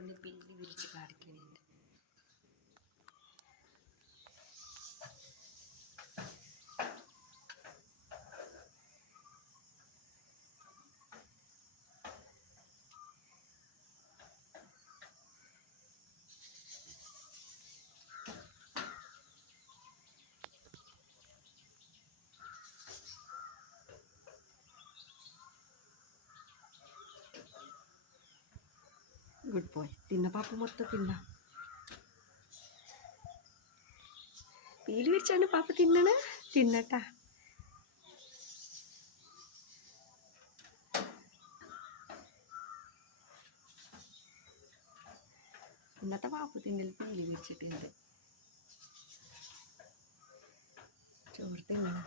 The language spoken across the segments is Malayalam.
പേരുവിനെ പീലി വിരിച്ച് കാണിക്കുന്നുണ്ട്. Good boy. തിന്ന പാപ്പ മൊത്തം തിന്ന. പീലി വിരിച്ചാണ് പാപ്പ തിന്നണ. തിന്നട്ടാ. ഇന്നത്തെ പാപ്പ തിന്നൽ പീലി വിരിച്ചിട്ടുണ്ട്. ചോറ് തിന്നണ.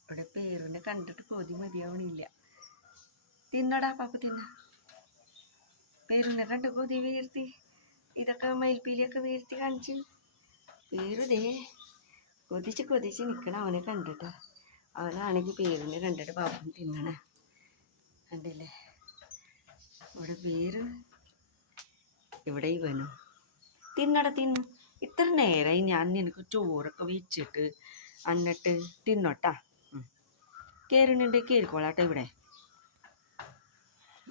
ഇവിടെ പേരുവിനെ കണ്ടിട്ട് കൊതി മതിയാവണില്ല. തിന്നടാ പാപ്പ തിന്ന. പേരുവിനെ കണ്ട് കൊതി വീഴ്ത്തി. ഇതൊക്കെ മയിൽപ്പീലിയൊക്കെ വീഴ്ത്തി കാണിച്ചു. പേരുതേ കൊതിച്ച് നിൽക്കണം അവനെ കണ്ടിട്ട്. അവനാണെങ്കിൽ പേരിനെ കണ്ടിട്ട് പാപ്പം തിന്നണേ. കണ്ടില്ലേ? ഇവിടെ പേര്, ഇവിടെ ഇവനും. തിന്നു. ഇത്ര നേരമായി ഞാൻ നിനക്ക് ചോറൊക്കെ വെച്ചിട്ട് എന്നിട്ട് തിന്നോട്ടാ. കയറുന്നുണ്ട് കയറിക്കോളാട്ടെ. ഇവിടെ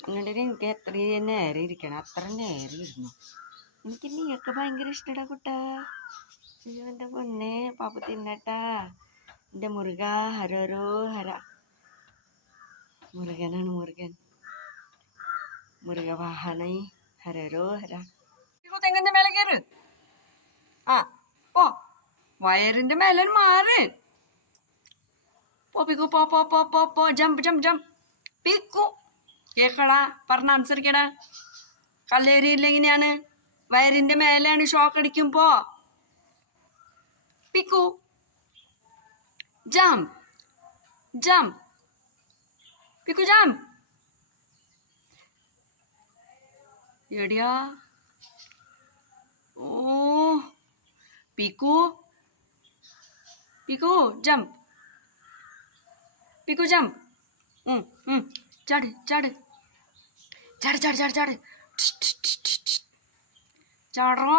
എന്നിട്ട് എനിക്ക് എത്രയും നേരം ഇരിക്കണം. അത്ര നേരം ഇരുന്നു. എനിക്ക് നീയൊക്കെ ഭയങ്കര ഇഷ്ടടാ കുട്ടാ. അയ്യോ എൻ്റെ പൊന്നെ പാപ്പ തിന്നട്ടാ. എൻ്റെ മുരുക ഹരോരോ ഹര. മുരുകനാണ് മുരുകൻ. മുരുകവാഹനൈ ഹരോരോ ഹര. തെങ്ങിൻ്റെ മേലെ കയറ്. ആ പോ. വയറിൻ്റെ മേലെ മാറ്. പോ പിക്കു. പോ പോ പോ പോ പോ. Jump jump jump. പിക്കു കേക്കടാ. പറഞ്ഞ അനുസരിക്കടാ. കല്ലേരിയില്ല എങ്ങനെയാണ്? വയറിൻ്റെ മേലെയാണ് ഷോക്ക് അടിക്കുമ്പോ. Pikku jump jump. Pikku jump. എടിയാ. ഓ പിക്കു പിക്കു ജമ്പ്. പിക്കു ജമ്പ്. ചാട് ചാട് ചാട് ചാട് ചാട് ചാട്. ചാടോ.